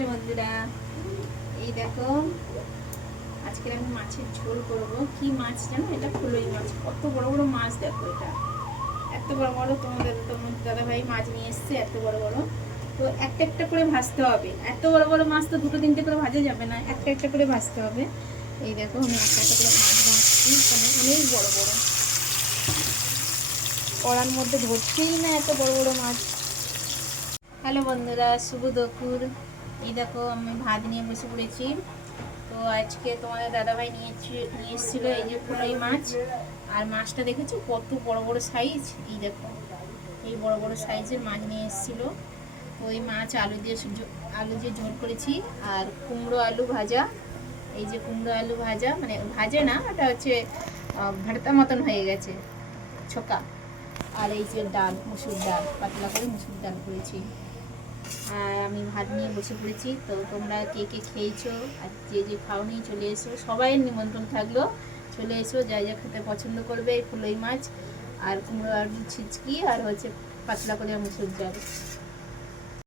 Hello বন্ধুরা, এই দেখো আজকে আমি মাছের ঝোল করব। কি মাছ জানো? এটা ফুলই মাছ। কত বড় বড় মাছ দেখো, এটা এত বড় বড়। তোমাদের দাদা ভাই মাছ নিয়ে এসছে এত বড় বড়। তো একটা একটা করে ভাজতে হবে। এত বড় বড় মাছ তো দুটো তিনটে করে ভাজা যাবে না, একটা একটা করে ভাজতে হবে। এই দেখো আমি একটা একটা করে মাছ ভাজছি, অনেক বড় বড়। কড়ার মধ্যে ধরছেই না এত বড় বড় মাছ। হ্যালো বন্ধুরা, শুভ দুপুর। এই দেখো আমি ভাত নিয়ে বসে পড়েছি। তো আজকে তোমাদের দাদাভাই নিয়ে এসেছিলো এই যে ফুলই মাছ। আর মাছটা দেখেছো কত বড় বড় সাইজ। এই দেখো এই বড় বড় সাইজের মাছ নিয়ে এসেছিলো। তো ওই মাছ আলু দিয়ে ঝোল করেছি। আর কুমড়ো আলু ভাজা। এই যে কুমড়ো আলু ভাজা, মানে ভাজে না, এটা হচ্ছে ভর্তা মতন হয়ে গেছে, ছোকা। আর এই যে ডাল, মুসুর ডাল, পাতলা করে মুসুর ডাল করেছি। আর আমি ভাত নিয়ে বসে পড়েছি। তো তোমরা কে কে খেয়েছো আর যে যে খাওনি চলে এসো, সবাইয়ের নিমন্ত্রণ থাকলো। চলে এসো, যা যা খেতে পছন্দ করবে। এই ফুলই মাছ আর কুমড়ো আলু ছিচকি আর হচ্ছে পাতলা করে মুসুর ডাল।